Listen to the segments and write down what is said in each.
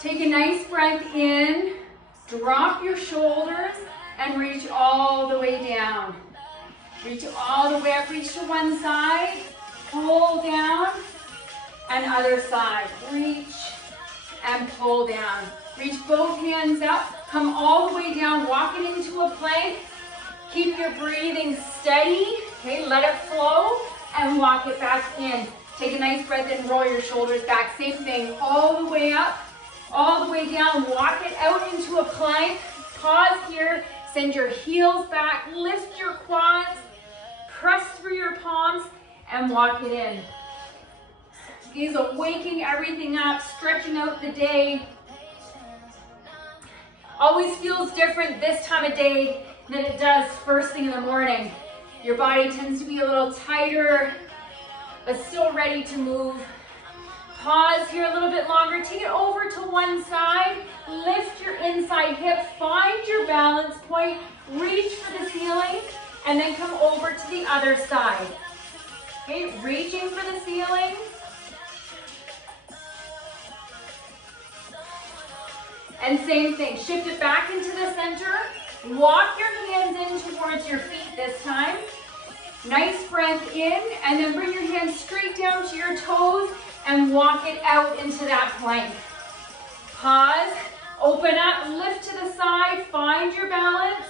Take a nice breath in, drop your shoulders, and reach all the way down. Reach all the way up, reach to one side, pull down, and other side. Reach and pull down. Reach both hands up, come all the way down, walk it into a plank. Keep your breathing steady, okay, let it flow, and walk it back in. Take a nice breath in, roll your shoulders back. Same thing, all the way up, all the way down, walk it out into a plank. Pause here, send your heels back, lift your quads, press through your palms, and walk it in. Okay, so waking everything up, stretching out the day. Always feels different this time of day than it does first thing in the morning. Your body tends to be a little tighter, but still ready to move. Pause here a little bit longer. Take it over to one side. Lift your inside hip. Find your balance point. Reach for the ceiling, and then come over to the other side. Okay, reaching for the ceiling. And same thing, shift it back into the center. Walk your hands in towards your feet this time. Nice breath in, and then bring your hands straight down to your toes and walk it out into that plank. Pause, open up, lift to the side, find your balance.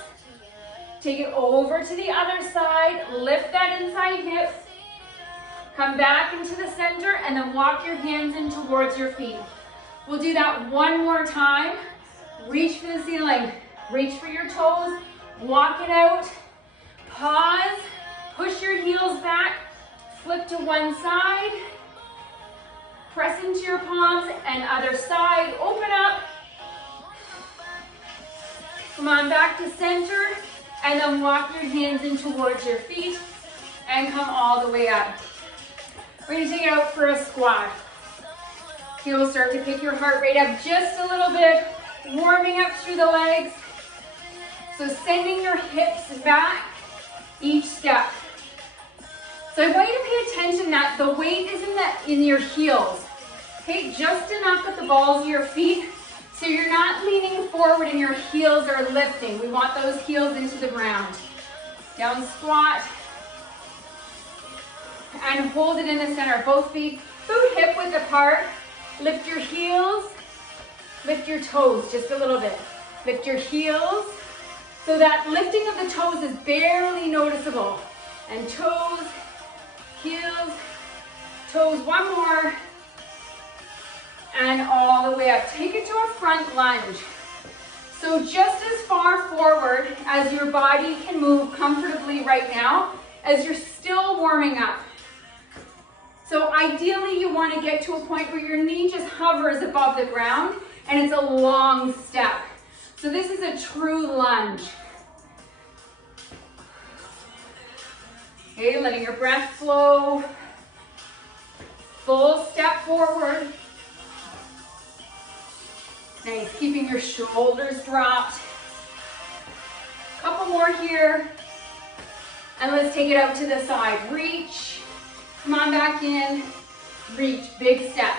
Take it over to the other side, lift that inside hip. Come back into the center and then walk your hands in towards your feet. We'll do that one more time. Reach for the ceiling. Reach for your toes. Walk it out. Pause. Push your heels back. Flip to one side. Press into your palms and other side. Open up. Come on back to center. And then walk your hands in towards your feet. And come all the way up. We're going to take it out for a squat. You'll start to pick your heart rate up just a little bit, warming up through the legs. So sending your hips back each step. So I want you to pay attention that the weight isn't in your heels. Okay, just enough at the balls of your feet so you're not leaning forward and your heels are lifting. We want those heels into the ground. Down squat. And hold it in the center. Both feet boot hip width apart. Lift your heels, lift your toes just a little bit. Lift your heels, so that lifting of the toes is barely noticeable. And toes, heels, toes, one more, and all the way up. Take it to a front lunge. So just as far forward as your body can move comfortably right now, as you're still warming up. So ideally you want to get to a point where your knee just hovers above the ground and it's a long step. So this is a true lunge. Okay, letting your breath flow. Full step forward. Nice, keeping your shoulders dropped. Couple more here. And let's take it out to the side. Reach. Come on back in, reach, big step.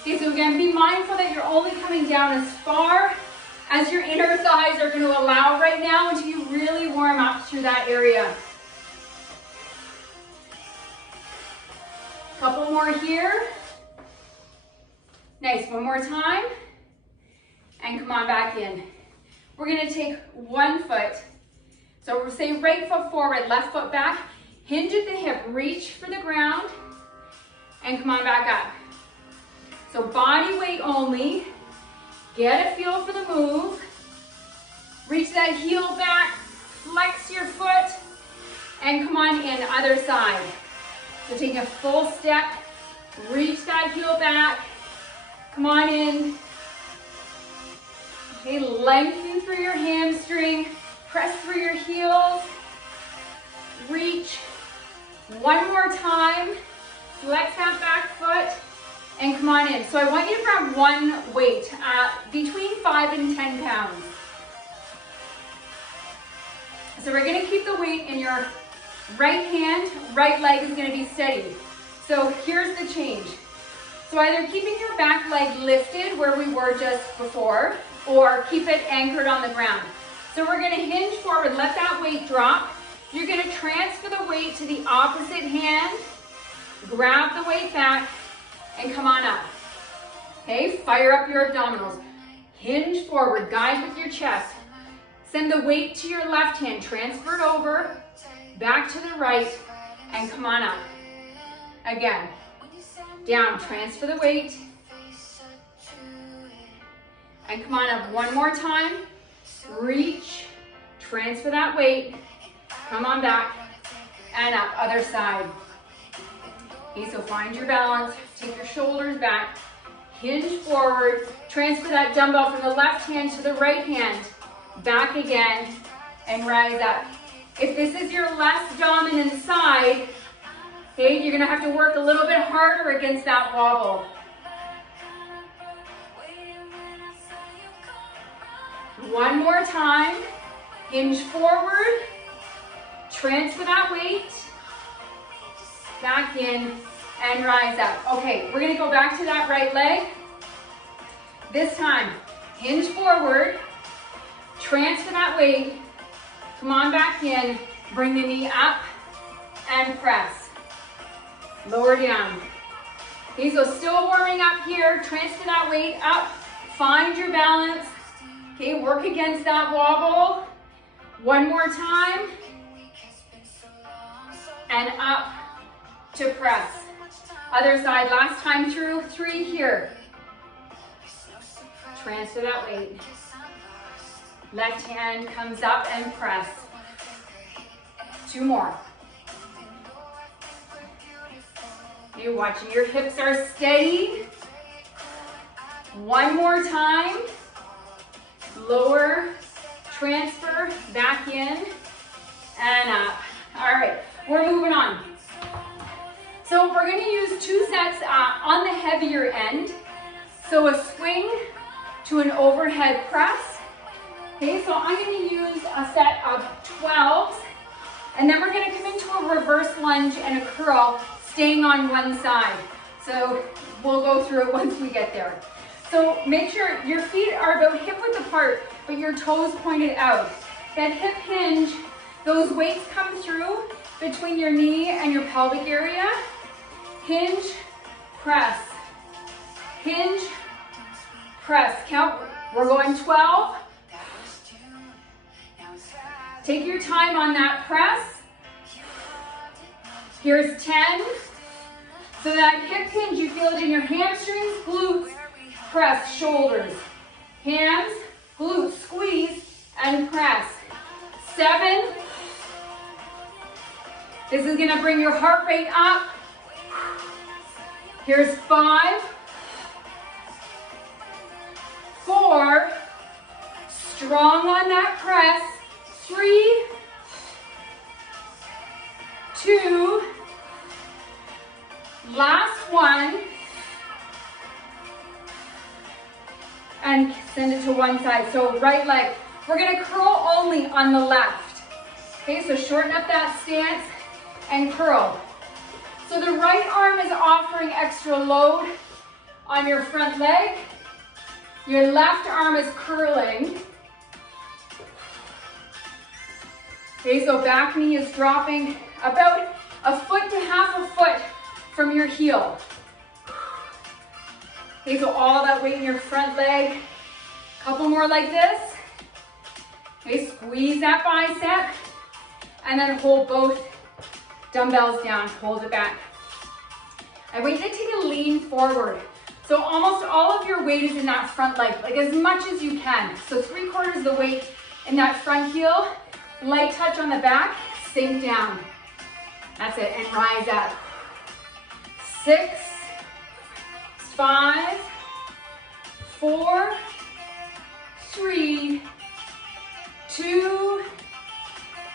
Okay, so again, be mindful that you're only coming down as far as your inner thighs are going to allow right now until you really warm up through that area. Couple more here. Nice, one more time. And come on back in. We're going to take one foot. So we'll say right foot forward, left foot back. Hinge at the hip, reach for the ground, and come on back up. So body weight only. Get a feel for the move. Reach that heel back, flex your foot, and come on in, other side. So take a full step, reach that heel back, come on in. Okay, lengthen through your hamstring, press through your heels, reach. One more time, flex that back foot, and come on in. So I want you to grab one weight, between 5 and 10 pounds. So we're gonna keep the weight in your right hand, right leg is gonna be steady. So here's the change. So So either keeping your back leg lifted where we were just before, or keep it anchored on the ground. So we're gonna hinge forward, let that weight drop. You're gonna transfer the weight to the opposite hand, grab the weight back, and come on up. Okay, fire up your abdominals. Hinge forward, guide with your chest. Send the weight to your left hand, transfer it over, back to the right, and come on up. Again, down, transfer the weight, and come on up one more time. Reach, transfer that weight, come on back, and up, other side. Okay, so find your balance, take your shoulders back, hinge forward, transfer that dumbbell from the left hand to the right hand, back again, and rise up. If this is your less dominant side, okay, you're gonna have to work a little bit harder against that wobble. One more time, hinge forward, transfer that weight, back in, and rise up. Okay, we're gonna go back to that right leg. This time, hinge forward, transfer that weight, come on back in, bring the knee up, and press. Lower down. Okay, so still warming up here, transfer that weight up, find your balance. Okay, work against that wobble. One more time. And up to press. Other side, last time through, 3 here. Transfer that weight. Left hand comes up and press. 2 more. You're watching your hips are steady. 1 more time. Lower, transfer, back in, and up. All right, we're moving on. So we're gonna use 2 sets on the heavier end. So a swing to an overhead press. Okay, so I'm gonna use a set of 12s, and then we're gonna come into a reverse lunge and a curl, staying on one side. So we'll go through it once we get there. So make sure your feet are about hip width apart, but your toes pointed out. That hip hinge, those weights come through between your knee and your pelvic area. Hinge, press. Hinge, press. Count, we're going 12. Take your time on that press. Here's 10. So that hip hinge, you feel it in your hamstrings, glutes, press, shoulders, hands, glutes, squeeze, and press. 7. This is gonna bring your heart rate up. Here's 5. 4. Strong on that press. 3. 2. Last one. And send it to one side. So right leg. We're gonna curl only on the left. Okay, so shorten up that stance and curl. So the right arm is offering extra load on your front leg. Your left arm is curling. Okay, so back knee is dropping about a foot to half a foot from your heel. Okay, so all that weight in your front leg. Couple more like this. Okay, squeeze that bicep. And then hold both dumbbells down, hold it back. I want you to take a lean forward. So almost all of your weight is in that front leg, like as much as you can. So 3/4 of the weight in that front heel. Light touch on the back, sink down. That's it, and rise up. 6, 5, 4, 3, 2,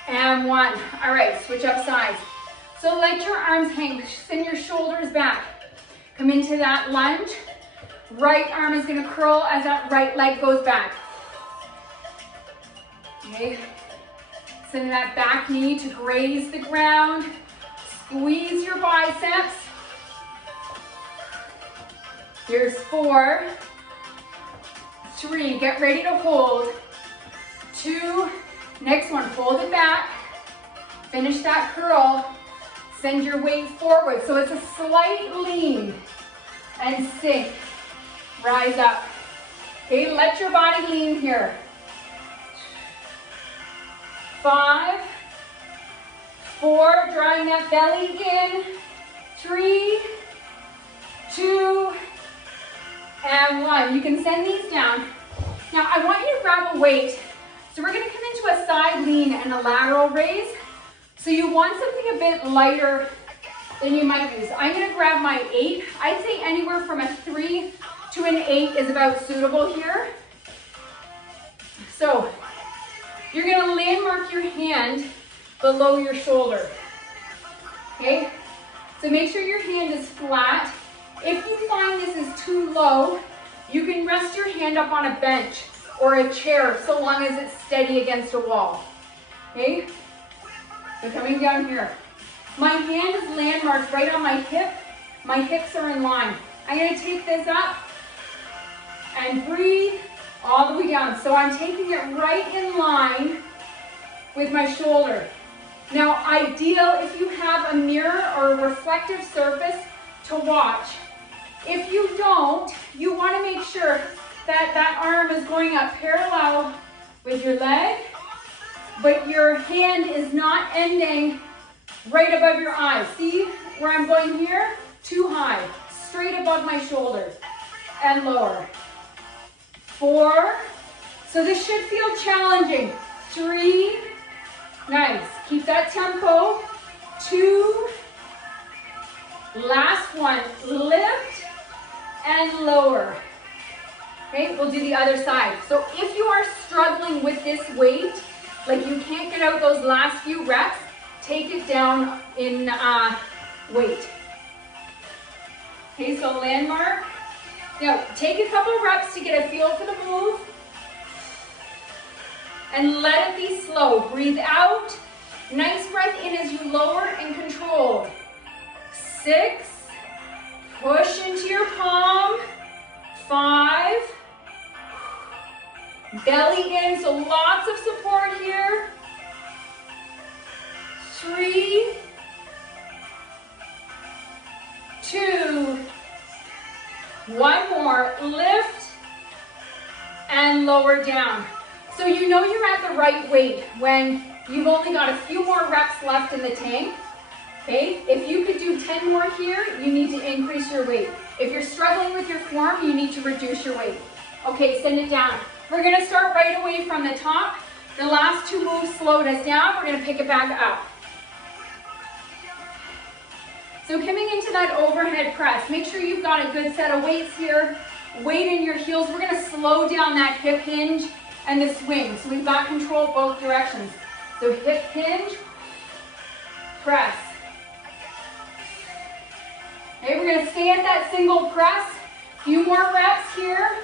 and 1. All right, switch up sides. So let your arms hang, send your shoulders back. Come into that lunge. Right arm is gonna curl as that right leg goes back. Okay, send that back knee to graze the ground. Squeeze your biceps. Here's 4, 3, get ready to hold, 2, next one, hold it back, finish that curl, send your weight forward, so it's a slight lean, and sink, rise up. Okay, let your body lean here. 5, 4, drawing that belly in, 3, 2, and 1. You can send these down. Now I want you to grab a weight. So we're gonna come into a side lean and a lateral raise. So you want something a bit lighter than you might use. I'm gonna grab my 8. I'd say anywhere from a 3 to an 8 is about suitable here. So you're gonna landmark your hand below your shoulder, okay? So make sure your hand is flat. If you find this is too low, you can rest your hand up on a bench or a chair so long as it's steady against a wall, okay? So coming down here. My hand is landmarked right on my hip. My hips are in line. I'm gonna take this up and breathe all the way down. So I'm taking it right in line with my shoulder. Now, ideal if you have a mirror or a reflective surface to watch. If you don't, you want to make sure that that arm is going up parallel with your leg, but your hand is not ending right above your eyes. See where I'm going here? Too high, straight above my shoulders and lower. 4, so this should feel challenging. 3, nice, keep that tempo. 2, last one, lift and lower. Okay, we'll do the other side. So if you are struggling with this weight, like you can't get out those last few reps, take it down in weight. Okay, so landmark. Now, take a couple reps to get a feel for the move. And let it be slow. Breathe out. Nice breath in as you lower and control. 6. Push into your palm. 5. Belly in, so lots of support here. 3. 2. One more, lift and lower down. So you know you're at the right weight when you've only got a few more reps left in the tank, okay? If you could do 10 more here, you need to increase your weight. If you're struggling with your form, you need to reduce your weight. Okay, send it down. We're gonna start right away from the top. The last 2 moves slowed us down. We're gonna pick it back up. So coming into that overhead press, make sure you've got a good set of weights here. Weight in your heels. We're gonna slow down that hip hinge and the swing. So we've got control both directions. So hip hinge, press. Okay, we're gonna stay at that single press. Few more reps here.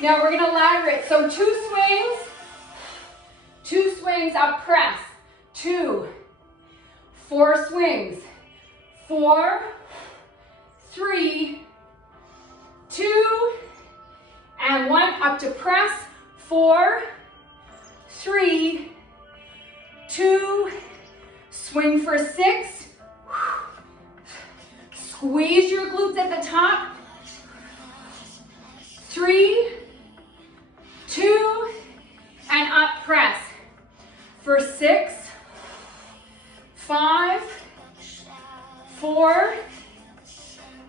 Now we're gonna ladder it. So 2 swings up press. 2, 4 swings, 4, 3, 2, and 1, up to press, 4, 3, 2, swing for 6, squeeze your glutes at the top, 3, 2, and up press, for 6, 5, 4,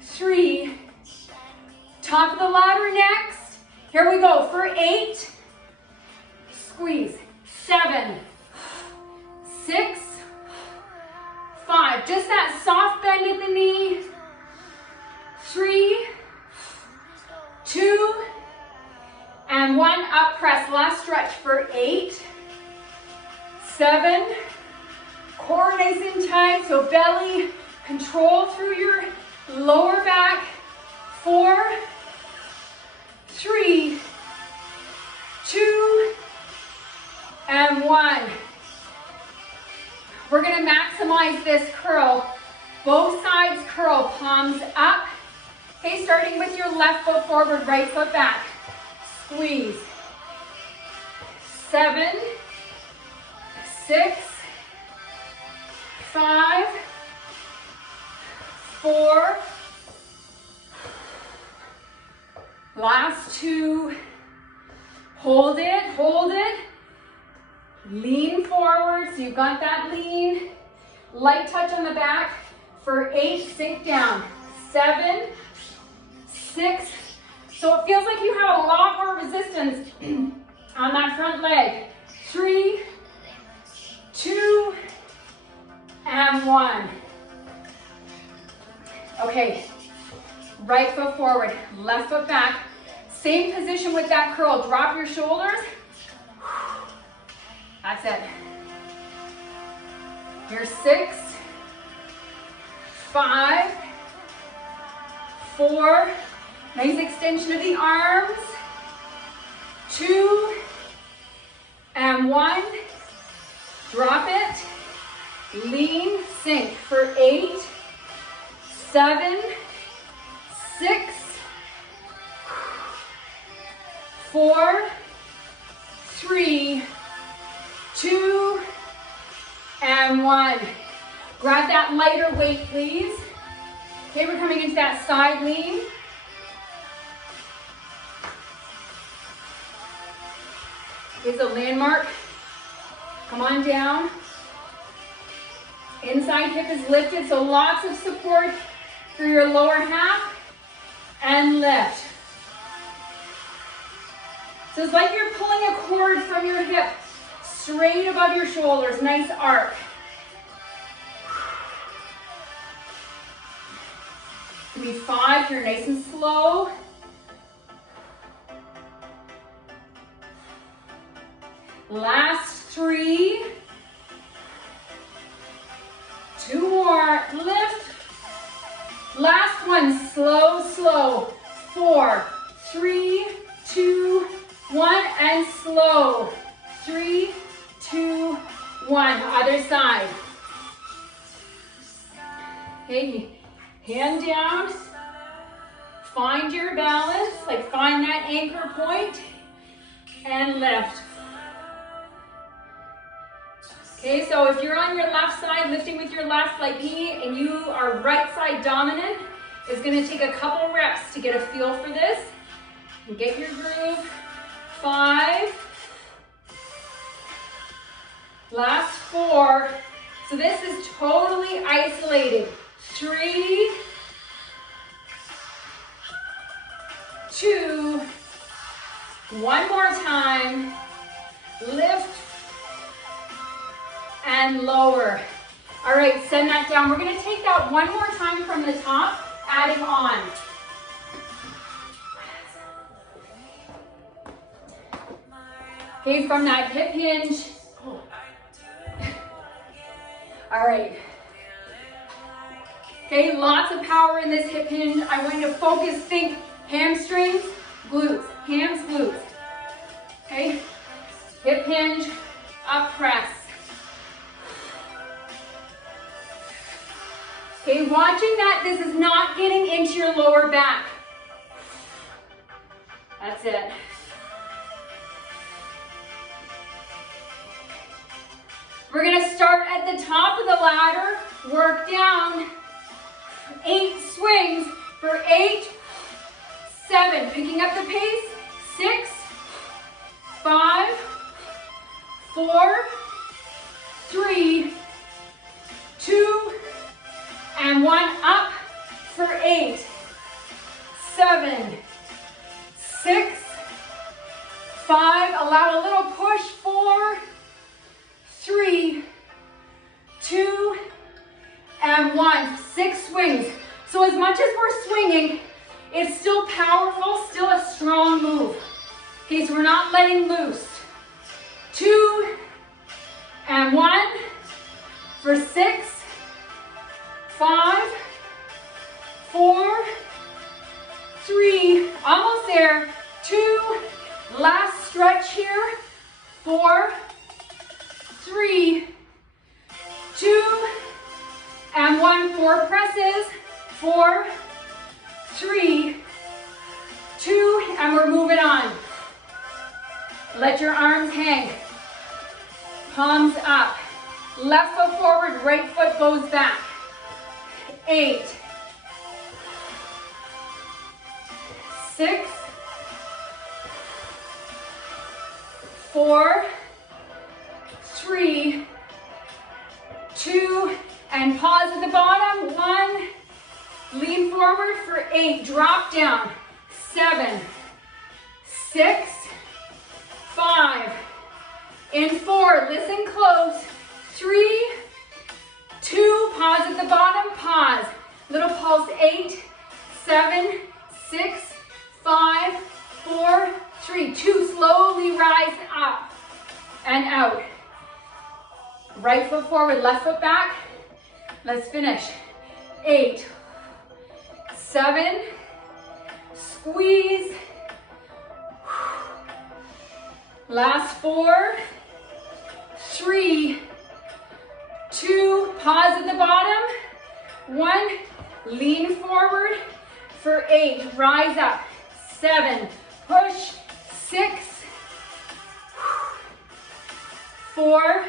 3, top of the ladder next. Here we go for 8, squeeze, 7, 6, 5, just that soft bend in the knee, 3, 2, and 1, up press, last stretch for 8, 7, core nice and tight, so belly, control through your lower back, 4, 3, 2, and 1. We're gonna maximize this curl Both sides curl, palms up. Okay, starting with your left foot forward, right foot back. Squeeze. 7, 6, 5, 4. Last 2. Hold it, hold it. Lean forward, so you've got that lean. Light touch on the back. For 8, sink down. 7, 6. So it feels like you have a lot more resistance on that front leg. 3, 2, and 1. Okay, right foot forward, left foot back. Same position with that curl. Drop your shoulders. That's it. Here's 6, 5, 4. Nice extension of the arms. 2, and 1. Drop it. Lean, sink for 8, 7, 6, 4, 3, 2, and 1. Grab that lighter weight, please. Okay, we're coming into that side lean. Is a landmark. Come on down. Inside hip is lifted, so lots of support for your lower half. And lift. So it's like you're pulling a cord from your hip straight above your shoulders. Nice arc. Could be 5 here, nice and slow. Last 3. 2 more. Lift. Last one. Slow, slow. 4, 3, 2, 1, and slow. 3, 2, 1. Other side. Okay, hand down. Find your balance, like find that anchor point, and lift. Okay, so if you're on your left side, lifting with your left like me, and you are right side dominant, it's gonna take a couple reps to get a feel for this. And get your groove. 5. Last 4. So this is totally isolated. 3, 2, one more time. Lift and lower. All right, send that down. We're gonna take that one more time from the top, adding on. Okay, from that hip hinge. All right. Okay, lots of power in this hip hinge. I want you to focus, think hamstrings, glutes, hands, glutes. Okay, hip hinge, up press. Okay, watching that this is not getting into your lower back. That's it. We're gonna start at the top of the ladder, work down. 8 swings for 8, 7. Picking up the pace. 6, 5, 4, 3, 2, and 1. Up for 8, 7, 6, 5. Allow a little push. 4, 3, 2, and 1. 6 swings. So as much as we're swinging, it's still powerful, still a strong move. Okay, so we're not letting loose. 2, and 1 for 6, 5, 4, 3, almost there. 2, last stretch here. 4, 3, 2, and 1, 4 presses, 4, 3, 2, and we're moving on. Let your arms hang. Palms up. Left foot forward, right foot goes back. 8, 6, 4, 3, 2, and pause at the bottom. 1, lean forward for 8, drop down. 7, 6, 5, in 4, listen close. 3, 2, pause at the bottom, pause. Little pulse, 8, 7, 6, 5, 4, 3, 2, slowly rise up and out. Right foot forward, left foot back. Let's finish. 8, 7, squeeze. Last 4, 3, 2, pause at the bottom. 1, lean forward for 8, rise up. 7, push. 6, 4,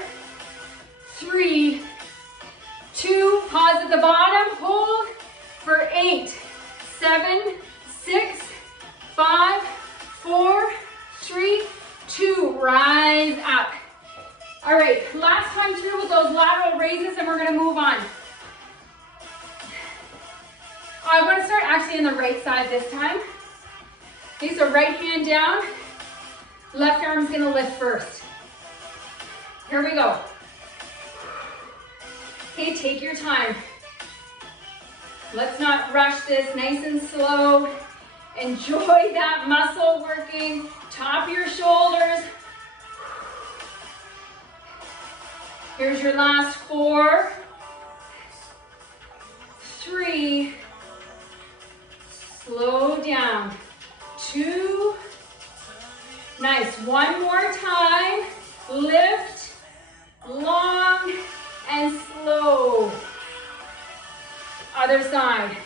3, 2, pause at the bottom, hold for 8, 7, 6, 5, 4, 3, 2, rise up. All right, last time through with those lateral raises and we're gonna move on. I wanna start actually on the right side this time. Okay, so right hand down, left arm's gonna lift first. Here we go. Okay, take your time. Let's not rush this, nice and slow. Enjoy that muscle working, top your shoulders. Here's your last 4, 3, slow down, 2, nice, 1 more time, lift, long, and slow. Other side.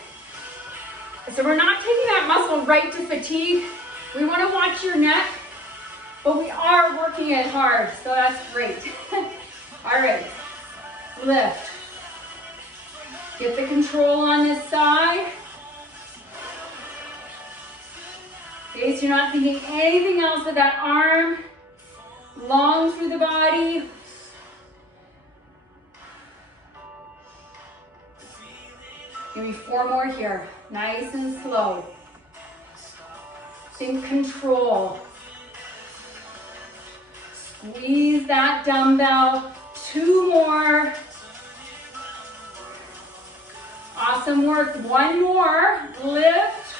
So we're not taking that muscle right to fatigue. We want to watch your neck, but we are working it hard, so that's great. All right, lift. Get the control on this side. Okay, so you're not thinking anything else with that arm. Long through the body. Give me 4 more here. Nice and slow. Think control. Squeeze that dumbbell. 2 more. Awesome work. 1 more. Lift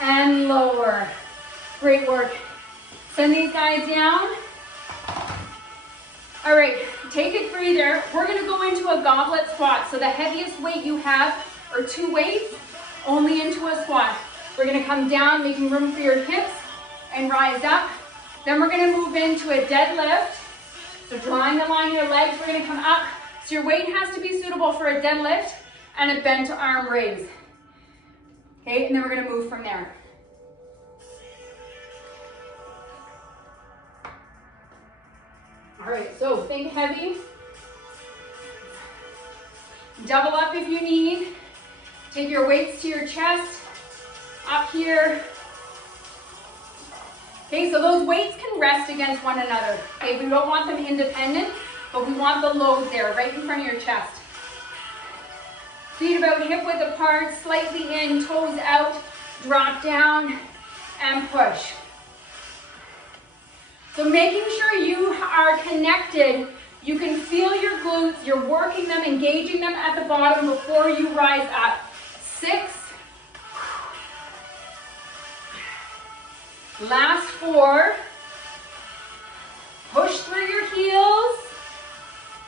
and lower. Great work. Send these guys down. All right, take a breather. We're gonna go into a goblet squat. So the heaviest weight you have, or 2 weights, only into a squat. We're gonna come down, making room for your hips, and rise up. Then we're gonna move into a deadlift. So drawing the line of your legs, we're gonna come up. So your weight has to be suitable for a deadlift and a bent arm raise. Okay, and then we're gonna move from there. All right, so think heavy. Double up if you need. Take your weights to your chest, up here. Okay, so those weights can rest against one another. Okay, we don't want them independent, but we want the load there, right in front of your chest. Feet about hip width apart, slightly in, toes out, drop down, and push. So making sure you are connected, you can feel your glutes, you're working them, engaging them at the bottom before you rise up. 6. Last 4. Push through your heels.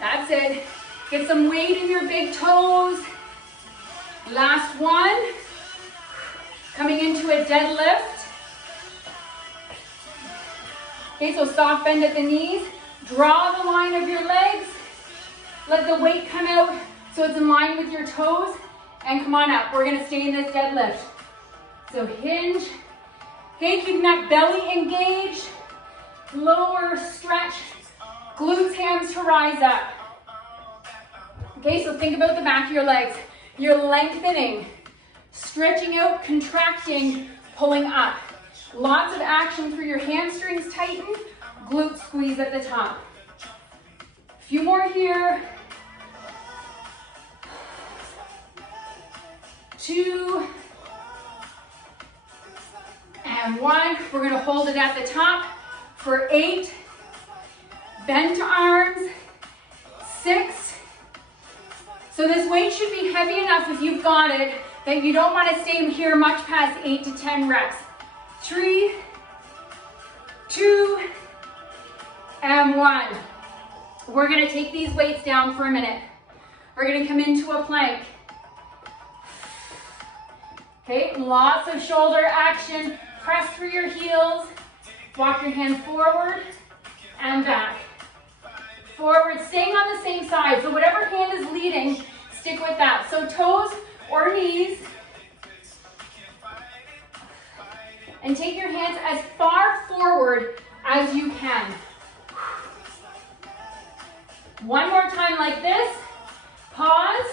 That's it. Get some weight in your big toes. Last 1. Coming into a deadlift. Okay, so soft bend at the knees. Draw the line of your legs. Let the weight come out so it's in line with your toes, and come on up. We're gonna stay in this deadlift. So hinge, okay, keeping that belly engaged, lower stretch, glutes, hands to rise up. Okay, so think about the back of your legs. You're lengthening, stretching out, contracting, pulling up. Lots of action through your hamstrings tighten, glutes squeeze at the top. A few more here. 2, and 1. We're gonna hold it at the top for 8. Bent arms, 6. So this weight should be heavy enough if you've got it that you don't want to stay here much past 8 to 10 reps. 3, 2, and 1. We're gonna take these weights down for a minute. We're gonna come into a plank. Okay, lots of shoulder action. Press through your heels. Walk your hand forward and back. Forward, staying on the same side. So whatever hand is leading, stick with that. So toes or knees. And take your hands as far forward as you can. One more time like this. Pause.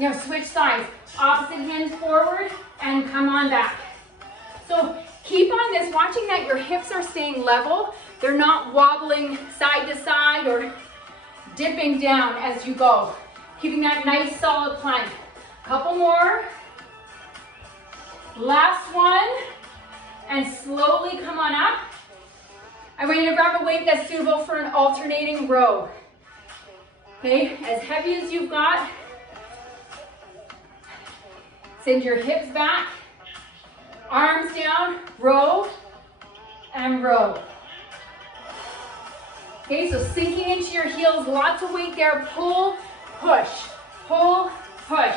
Now switch sides. Opposite hands forward and come on back. So keep on this, watching that your hips are staying level. They're not wobbling side to side or dipping down as you go. Keeping that nice solid plank. Couple more. Last one. And slowly come on up. I want you to grab a weight that's suitable for an alternating row. Okay, as heavy as you've got. Send your hips back. Arms down, row and row. Okay, so sinking into your heels, lots of weight there. Pull, push, pull, push.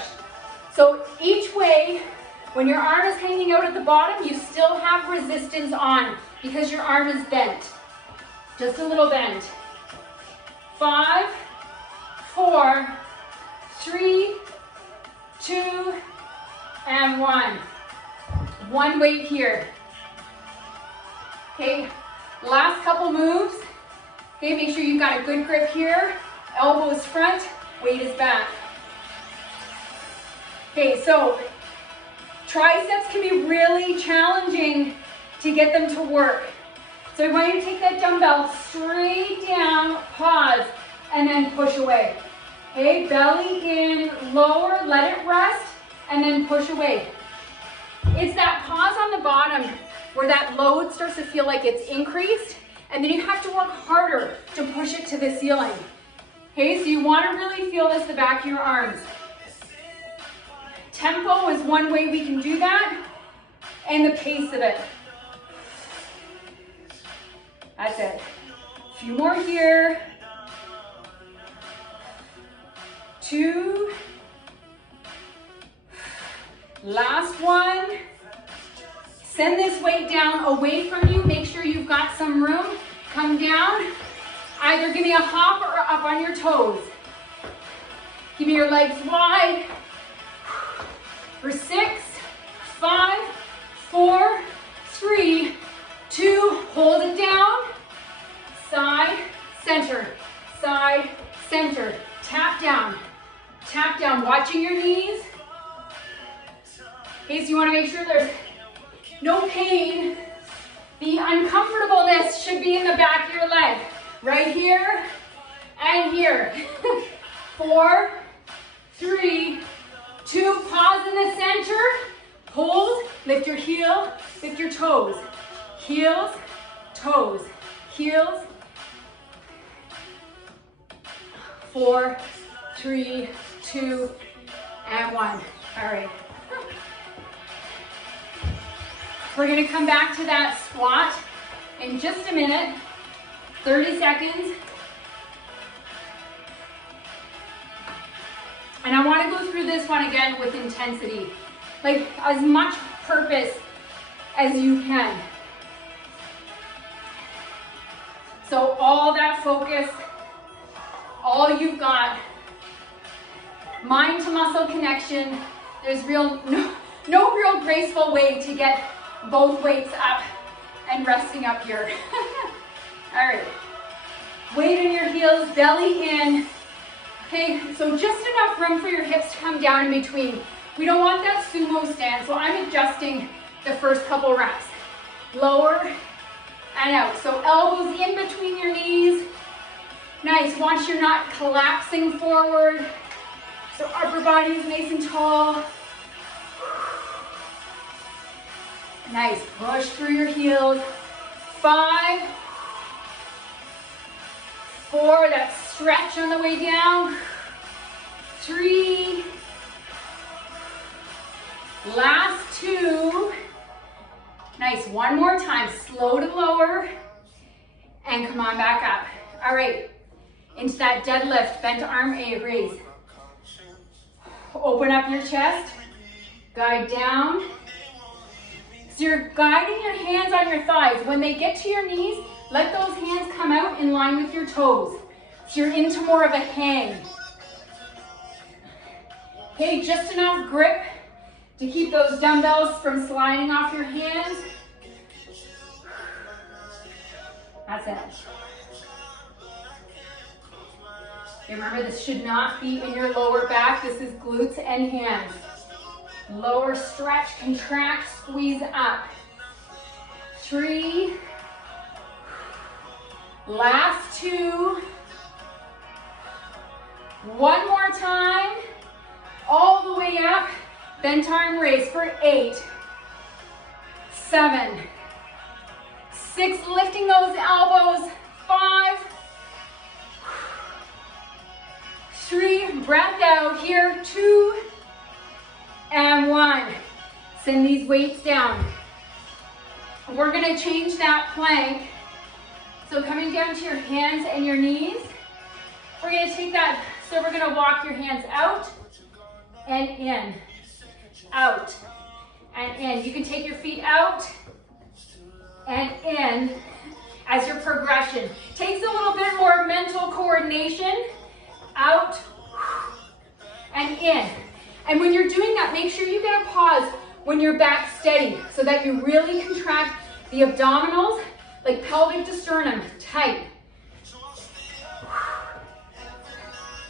So each way, when your arm is hanging out at the bottom, you still have resistance on because your arm is bent. Just a little bend. 5, 4, 3, 2, and 1. One weight here. Okay, last couple moves. Okay, make sure you've got a good grip here. Elbows front, weight is back. Okay, so triceps can be really challenging to get them to work. So I want you to take that dumbbell straight down, pause, and then push away. Okay, belly in, lower, let it rest, and then push away. It's that pause on the bottom where that load starts to feel like it's increased, and then you have to work harder to push it to the ceiling. Okay, so you want to really feel this, the back of your arms. Tempo is one way we can do that, and the pace of it. That's it. A few more here. 2. Last one. Send this weight down away from you. Make sure you've got some room. Come down. Either give me a hop or up on your toes. Give me your legs wide. For 6, 5, 4, 3, 2, hold it down. Side, center, side, center. Tap down, watching your knees. Okay, so you want to make sure there's no pain. The uncomfortableness should be in the back of your leg. Right here and here. 4, 3, 2, pause in the center. Hold, lift your heel, lift your toes. Heels, toes, heels. 4, 3, 2, and 1. All right. We're gonna come back to that squat in just a minute, 30 seconds. And I wanna go through this one again with intensity, like as much purpose as you can. So all that focus, all you've got. Mind to muscle connection. There's no real graceful way to get both weights up and resting up here. All right. Weight in your heels, belly in. Okay, so just enough room for your hips to come down in between. We don't want that sumo stand, so I'm adjusting the first couple reps. Lower and out. So elbows in between your knees. Nice, watch you're not collapsing forward. So upper body is nice and tall. Nice, push through your heels. 5, 4, that stretch on the way down. 3, last 2. Nice, one more time, slow to lower, and come on back up. All right, into that deadlift, bent arm A, raise. Open up your chest, guide down. So you're guiding your hands on your thighs. When they get to your knees, let those hands come out in line with your toes. So you're into more of a hang. Okay, just enough grip to keep those dumbbells from sliding off your hands. That's it. Okay, remember, this should not be in your lower back. This is glutes and hands. Lower stretch, contract, squeeze up. 3. Last 2. One more time. All the way up. Bent arm raise for 8. 7. 6, lifting those elbows. 5. 3, breath out here. 2. And 1. Send these weights down. We're gonna change that plank. So coming down to your hands and your knees. We're gonna take that, so we're gonna walk your hands out and in. Out and in. You can take your feet out and in as your progression. Takes a little bit more mental coordination. Out and in. And when you're doing that, make sure you get a pause when you're back steady so that you really contract the abdominals, like pelvic to sternum, tight.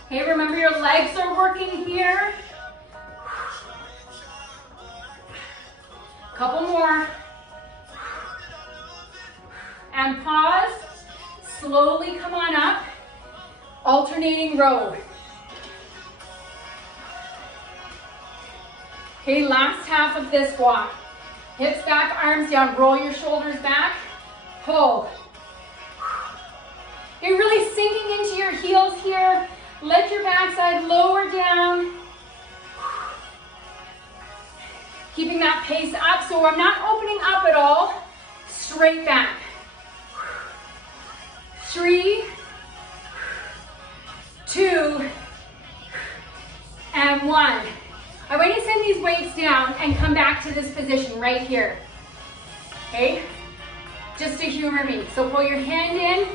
Okay, remember your legs are working here. Couple more. And pause. Slowly come on up. Alternating row. Okay, last half of this walk. Hips back, arms down, roll your shoulders back, pull. You're really sinking into your heels here. Let your backside lower down. Keeping that pace up, so I'm not opening up at all. Straight back. 3, 2, and 1. I want you to send these weights down and come back to this position right here. Okay? Just to humor me. So pull your hand in,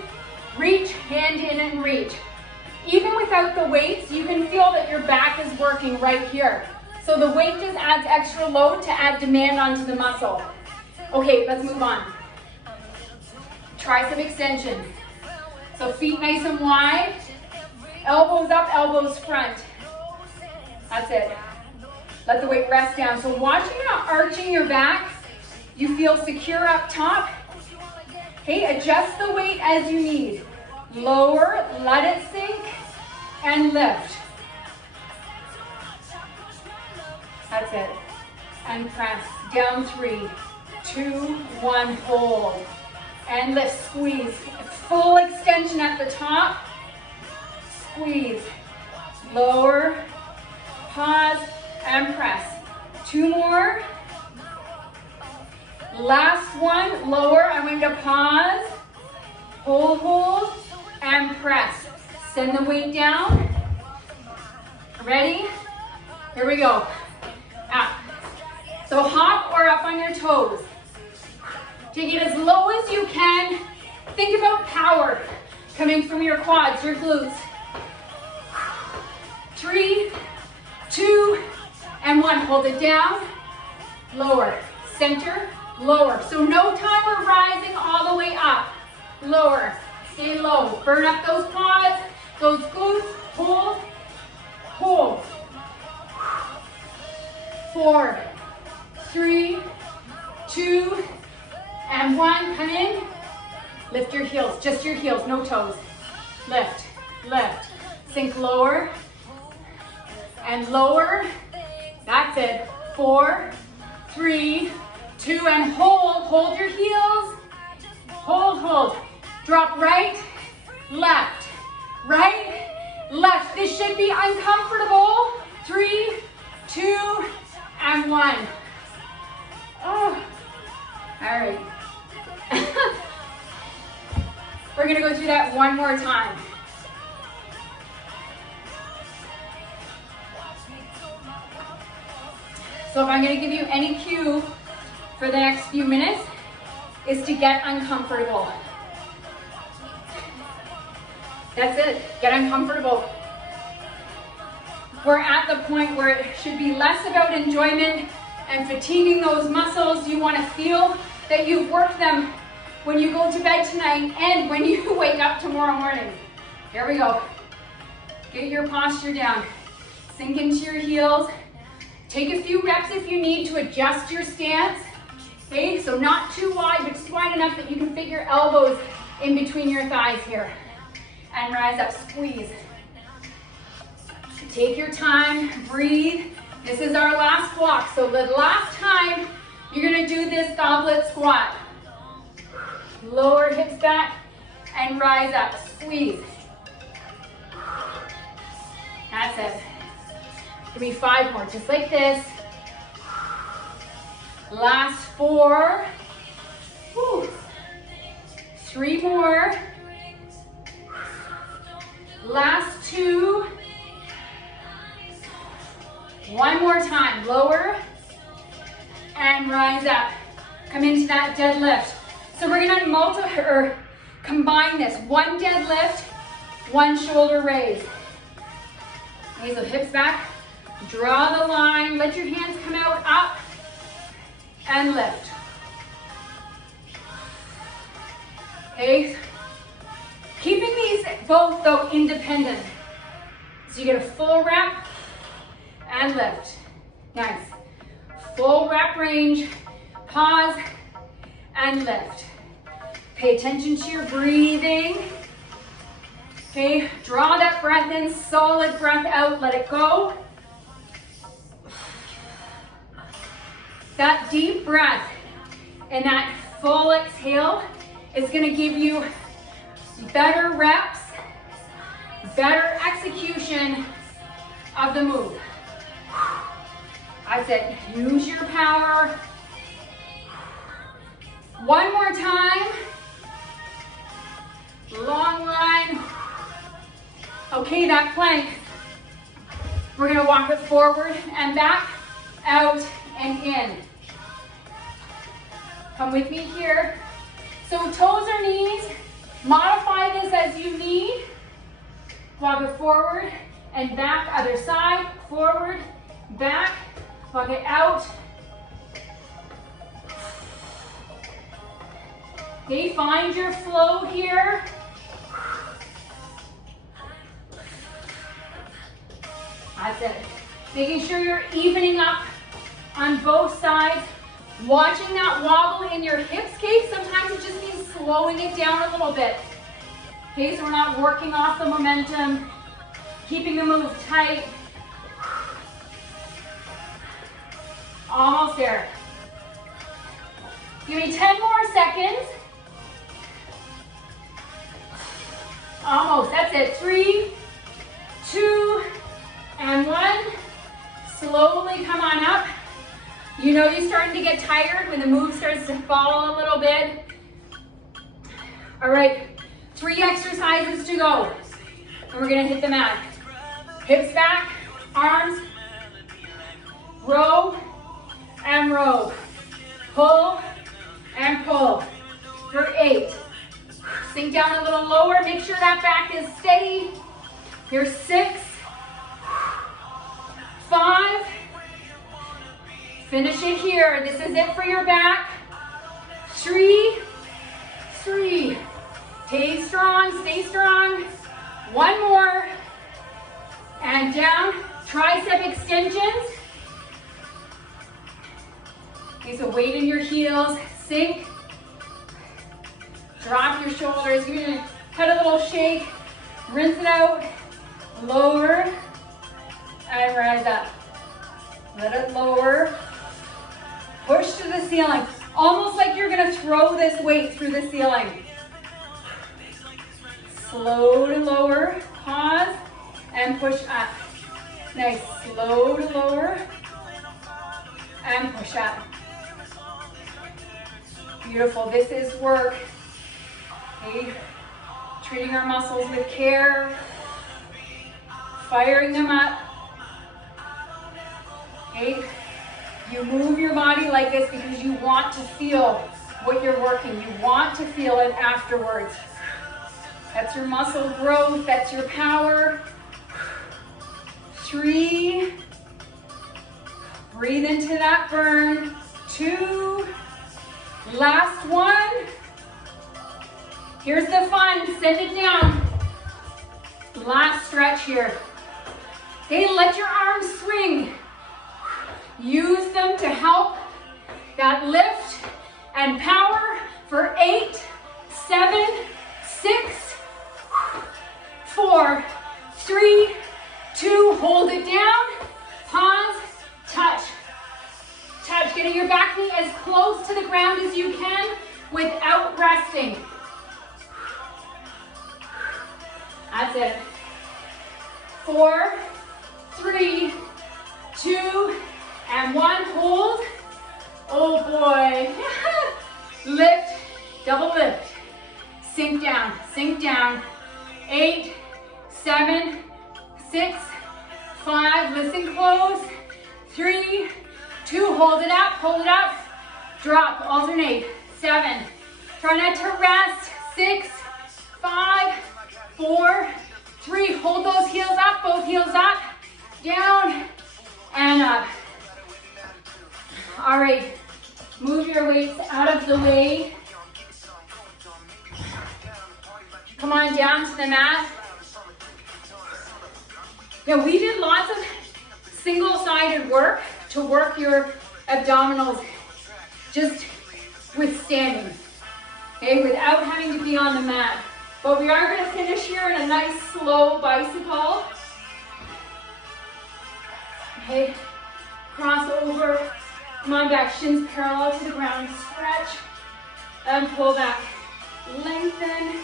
reach, hand in and reach. Even without the weights, you can feel that your back is working right here. So the weight just adds extra load to add demand onto the muscle. Okay, let's move on. Tricep extension. So feet nice and wide, elbows up, elbows front. That's it. Let the weight rest down. So watching how arching your back, you feel secure up top. Okay, adjust the weight as you need. Lower, let it sink, and lift. That's it. And press. Down 3, 2, 1, hold. And lift, squeeze. Full extension at the top. Squeeze. Lower, pause, and press. 2 more. Last one, lower. I'm going to pause, hold, and press. Send the weight down. Ready? Here we go. Up. So hop or up on your toes. Take it as low as you can. Think about power coming from your quads, your glutes. 3, 2, and 1. Hold it down, lower, center, lower. So no time we're rising all the way up. Lower, stay low. Burn up those quads, those glutes. Hold, hold. 4, 3, 2, and 1. Come in. Lift your heels, just your heels, no toes. Lift, lift. Sink lower and lower. That's it. 4, 3, 2, and hold. Hold your heels. Hold, hold. Drop right, left, right, left. This should be uncomfortable. 3, 2, and 1. Oh, all right. We're gonna go through that one more time. So if I'm gonna give you any cue for the next few minutes, is to get uncomfortable. That's it, get uncomfortable. We're at the point where it should be less about enjoyment and fatiguing those muscles. You wanna feel that you've worked them when you go to bed tonight and when you wake up tomorrow morning. Here we go. Get your posture down. Sink into your heels. Take a few reps if you need to adjust your stance. Okay, so not too wide, but just wide enough that you can fit your elbows in between your thighs here. And rise up, squeeze. Take your time, breathe. This is our last block. So the last time you're gonna do this goblet squat. Lower hips back and rise up, squeeze. That's it. Give me 5 more, just like this. Last 4. Whew. 3 more. Last 2. 1 more time, lower and rise up. Come into that deadlift. So we're gonna combine this. 1 deadlift, 1 shoulder raise. Okay, so hips back, draw the line, let your hands come out, up, and lift. Okay, keeping these both though independent. So you get a full rep and lift. Nice. Full rep range, pause, and lift. Pay attention to your breathing. Okay, draw that breath in, solid breath out, let it go. That deep breath and that full exhale is gonna give you better reps, better execution of the move. That's it, use your power. 1 more time. Long line. Okay, that plank. We're gonna walk it forward and back, out and in. Come with me here. So toes or knees, modify this as you need. Walk it forward and back, other side, forward, back, walk it out. Okay, find your flow here. That's it. Making sure you're evening up on both sides. Watching that wobble in your hips, okay? Sometimes it just means slowing it down a little bit. Okay, so we're not working off the momentum, keeping the move tight. Almost there. Give me 10 more seconds. Almost, that's it. 3, 2, and 1. Slowly come on up. You know you're starting to get tired when the move starts to fall a little bit. All right, 3 exercises to go. And we're gonna hit the mat. Hips back, arms, row and row. Pull and pull for 8. Sink down a little lower, make sure that back is steady. Here's 6, 5. Finish it here. This is it for your back. 3. Stay strong, stay strong. 1 more. And down. Tricep extensions. Okay, so weight in your heels. Sink. Drop your shoulders. You're gonna cut a little shake. Rinse it out. Lower. And rise up. Let it lower. Push to the ceiling. Almost like you're gonna throw this weight through the ceiling. Slow to lower. Pause. And push up. Nice. Slow to lower. And push up. Beautiful. This is work. Okay. Treating our muscles with care. Firing them up. Okay. You move your body like this because you want to feel what you're working. You want to feel it afterwards. That's your muscle growth. That's your power. 3. Breathe into that burn. 2. Last 1. Here's the fun. Send it down. Last stretch here. Okay, let your arms swing. Use them to help that lift and power for 8, 7, 6, 4, 3, 2, hold it down, pause, touch. Touch, getting your back knee as close to the ground as you can without resting. That's it. 4, 3, 2, and 1, hold. Oh boy. Lift, double lift. Sink down, sink down. 8, 7, 6, 5, listen close. 3, 2, hold it up, drop, alternate. 7, try not to rest. 6, 5, 4, 3, hold those heels up, both heels up, down, and up. All right, move your weights out of the way. Come on down to the mat. Yeah, we did lots of single-sided work to work your abdominals just with standing, okay, without having to be on the mat. But we are going to finish here in a nice slow bicycle. Okay, cross over. Come on back, shins parallel to the ground. Stretch and pull back. Lengthen.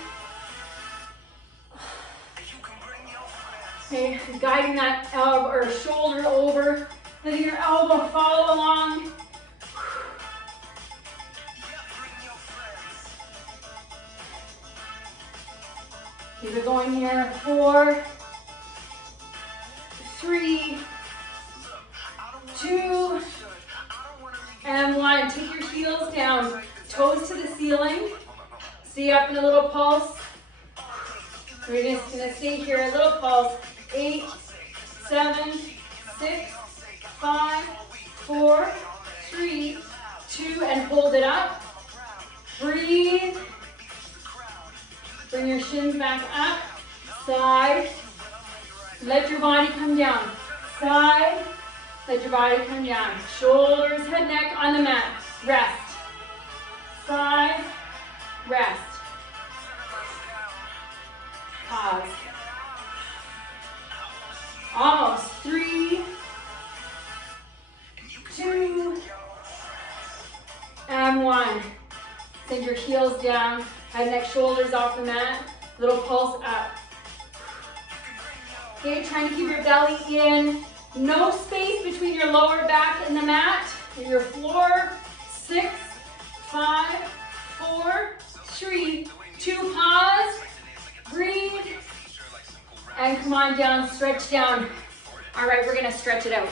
Okay, guiding that elbow or shoulder over, letting your elbow follow along. Keep it going here. 4, 3, 2, and 1. Take your heels down, toes to the ceiling. Stay up in a little pulse. We're just gonna stay here, a little pulse. 8, 7, 6, 5, 4, 3, 2, and hold it up. Breathe. Bring your shins back up. Side. Let your body come down. Side. Let your body come down. Shoulders, head, neck on the mat. Rest. Side. Rest. Pause. Almost. 3, 2, and 1. Send your heels down. Head, neck, shoulders off the mat. Little pulse up. Okay, trying to keep your belly in. No space between your lower back and the mat. Your floor. 6, 5, 4, 3, 2, pause. Breathe. And come on down, stretch down. All right, we're gonna stretch it out.